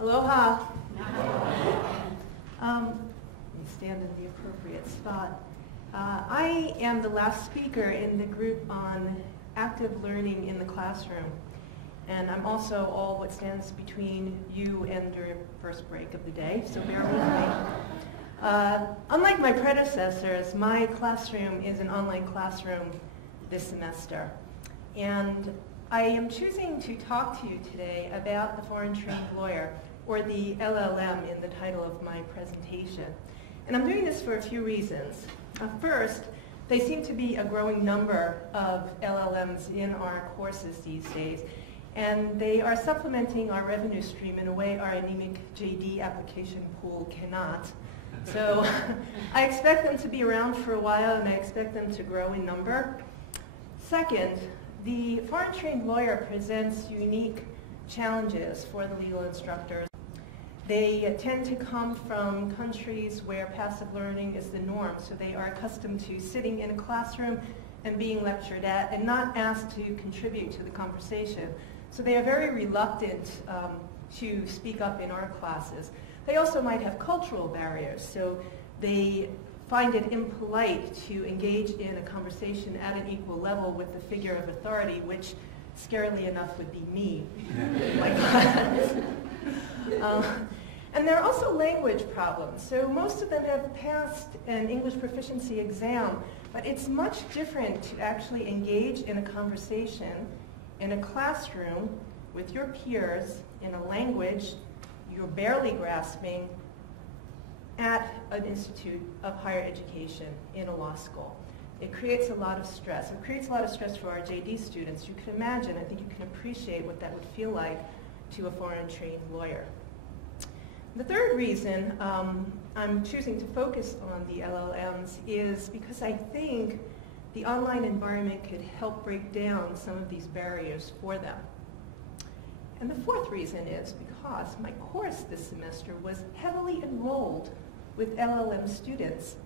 Aloha. Let me stand in the appropriate spot. I am the last speaker in the group on active learning in the classroom. And I'm also all what stands between you and your first break of the day, so bear with me. Unlike my predecessors, my classroom is an online classroom this semester. And I am choosing to talk to you today about the foreign trained lawyer, or the LLM in the title of my presentation. And I'm doing this for a few reasons. First, they seem to be a growing number of LLMs in our courses these days, and they are supplementing our revenue stream in a way our anemic JD application pool cannot. So I expect them to be around for a while, and I expect them to grow in number. Second, the foreign trained lawyer presents unique challenges for the legal instructors. They tend to come from countries where passive learning is the norm, so they are accustomed to sitting in a classroom and being lectured at and not asked to contribute to the conversation. So they are very reluctant to speak up in our classes. They also might have cultural barriers, so they find it impolite to engage in a conversation at an equal level with the figure of authority, which, scarily enough, would be me in my class. And there are also language problems. So most of them have passed an English proficiency exam, but it's much different to actually engage in a conversation in a classroom with your peers in a language you're barely grasping at an institute of higher education in a law school. It creates a lot of stress. It creates a lot of stress for our JD students. You can imagine, I think you can appreciate what that would feel like to a foreign trained lawyer. The third reason I'm choosing to focus on the LLMs is because I think the online environment could help break down some of these barriers for them. And the fourth reason is because my course this semester was heavily enrolled with LLM students.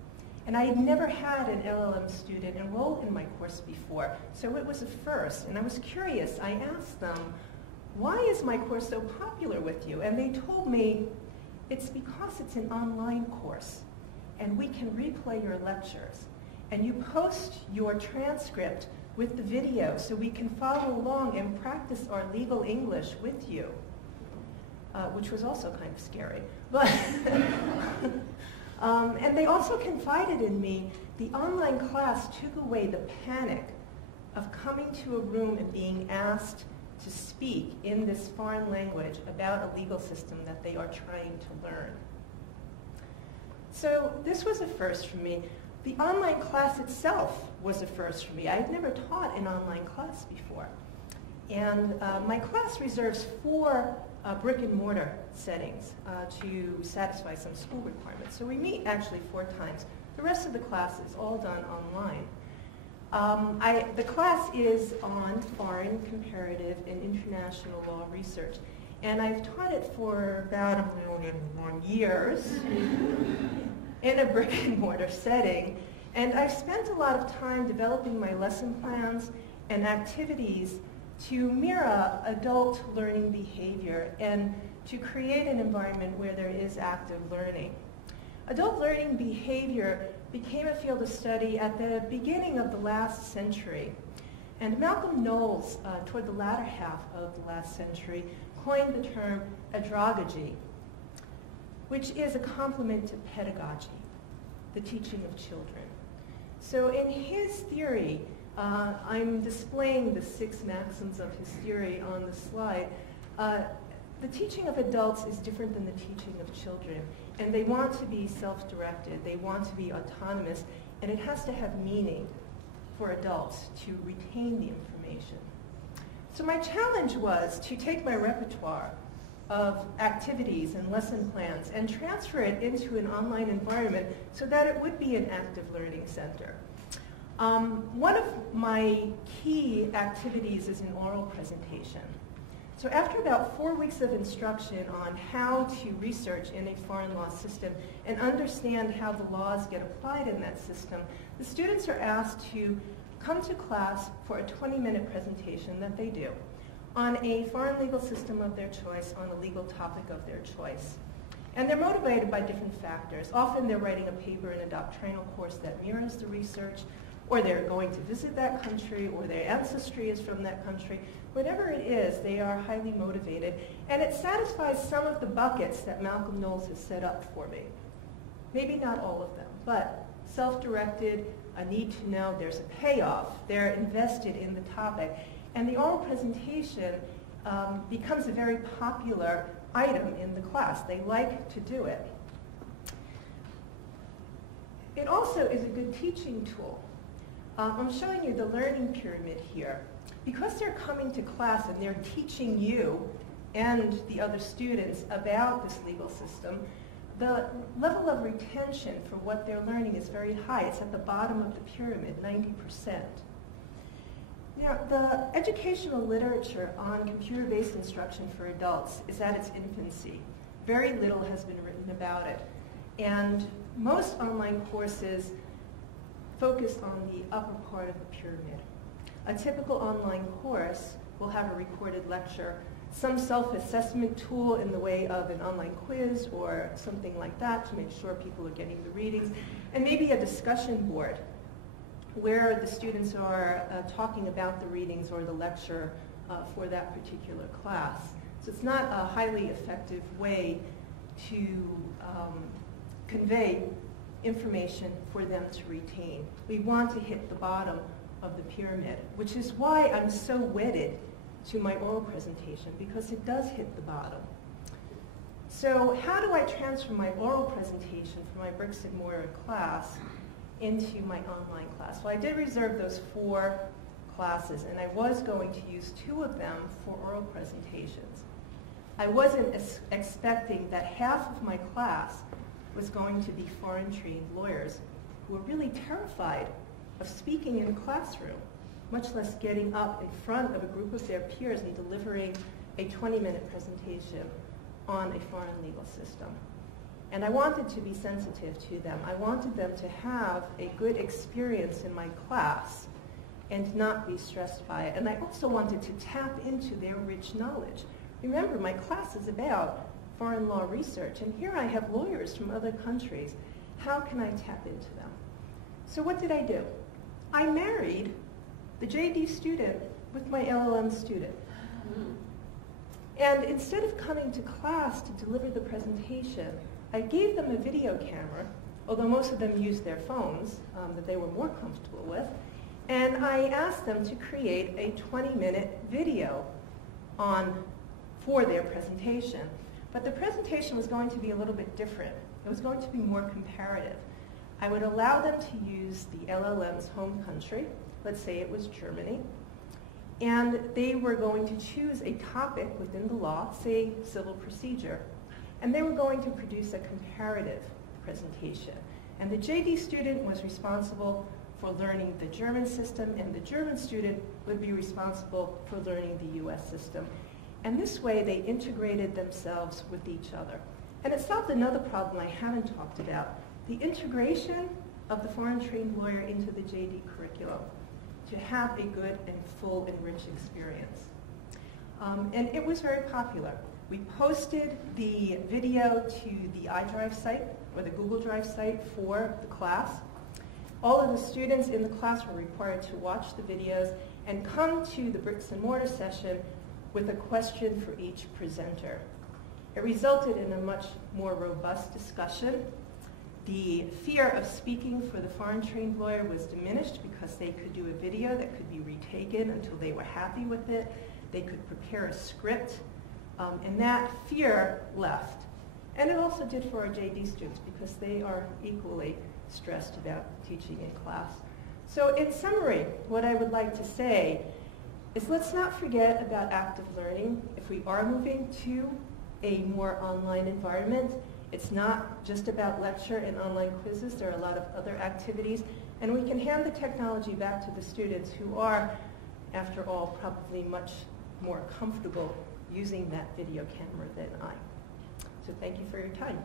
And I had never had an LLM student enroll in my course before, so it was a first. And I was curious. I asked them, why is my course so popular with you? And they told me, it's because it's an online course, and we can replay your lectures. And you post your transcript with the video, so we can follow along and practice our legal English with you, which was also kind of scary. But and they also confided in me, the online class took away the panic of coming to a room and being asked to speak in this foreign language about a legal system that they are trying to learn. So this was a first for me. The online class itself was a first for me. I had never taught an online class before. And my class reserves 4 brick and mortar settings to satisfy some school requirements. So we meet actually 4 times. The rest of the class is all done online. The class is on foreign, comparative, and international law research. And I've taught it for about 1,000,001 years in a brick and mortar setting. And I've spent a lot of time developing my lesson plans and activities to mirror adult learning behavior and to create an environment where there is active learning. Adult learning behavior became a field of study at the beginning of the last century. And Malcolm Knowles, toward the latter half of the last century, coined the term adragogy, which is a complement to pedagogy, the teaching of children. So in his theory, I'm displaying the 6 maxims of his theory on the slide. The teaching of adults is different than the teaching of children. And they want to be self-directed, they want to be autonomous, and it has to have meaning for adults to retain the information. So my challenge was to take my repertoire of activities and lesson plans and transfer it into an online environment so that it would be an active learning center. One of my key activities is an oral presentation. So after about 4 weeks of instruction on how to research in a foreign law system and understand how the laws get applied in that system, the students are asked to come to class for a 20-minute presentation that they do on a foreign legal system of their choice, on a legal topic of their choice. And they're motivated by different factors. Often they're writing a paper in a doctrinal course that mirrors the research, or they're going to visit that country, or their ancestry is from that country. Whatever it is, they are highly motivated. And it satisfies some of the buckets that Malcolm Knowles has set up for me. Maybe not all of them, but self-directed, a need to know, there's a payoff, they're invested in the topic. And the oral presentation becomes a very popular item in the class. They like to do it. It also is a good teaching tool. I'm showing you the learning pyramid here. Because they're coming to class and they're teaching you and the other students about this legal system, the level of retention for what they're learning is very high. It's at the bottom of the pyramid, 90%. Now, the educational literature on computer-based instruction for adults is at its infancy. Very little has been written about it. And most online courses focus on the upper part of the pyramid. A typical online course will have a recorded lecture, some self-assessment tool in the way of an online quiz or something like that to make sure people are getting the readings, and maybe a discussion board where the students are talking about the readings or the lecture for that particular class. So it's not a highly effective way to convey information for them to retain. We want to hit the bottom of the pyramid, which is why I'm so wedded to my oral presentation, because it does hit the bottom. So how do I transfer my oral presentation from my bricks and mortar class into my online class? Well, I did reserve those 4 classes, and I was going to use 2 of them for oral presentations. I wasn't expecting that half of my class was going to be foreign-trained lawyers who were really terrified of speaking in a classroom, much less getting up in front of a group of their peers and delivering a 20-minute presentation on a foreign legal system. And I wanted to be sensitive to them. I wanted them to have a good experience in my class and not be stressed by it. And I also wanted to tap into their rich knowledge. Remember, my class is about foreign law research, and here I have lawyers from other countries. How can I tap into them? So what did I do? I married the JD student with my LLM student. And instead of coming to class to deliver the presentation, I gave them a video camera, although most of them used their phones that they were more comfortable with, and I asked them to create a 20-minute video for their presentation. But the presentation was going to be a little bit different. It was going to be more comparative. I would allow them to use the LLM's home country, let's say it was Germany, and they were going to choose a topic within the law, say civil procedure, and they were going to produce a comparative presentation. And the JD student was responsible for learning the German system, and the German student would be responsible for learning the US system. And this way they integrated themselves with each other. And it solved another problem I haven't talked about, the integration of the foreign-trained lawyer into the JD curriculum to have a good and full and rich experience. And it was very popular. We posted the video to the iDrive site, or the Google Drive site for the class. All of the students in the class were required to watch the videos and come to the bricks and mortar session with a question for each presenter. It resulted in a much more robust discussion. The fear of speaking for the foreign-trained lawyer was diminished because they could do a video that could be retaken until they were happy with it. They could prepare a script, and that fear left. And it also did for our JD students because they are equally stressed about teaching in class. So in summary, what I would like to say is let's not forget about active learning. If we are moving to a more online environment, it's not just about lecture and online quizzes. There are a lot of other activities. And we can hand the technology back to the students who are, after all, probably much more comfortable using that video camera than I. So thank you for your time.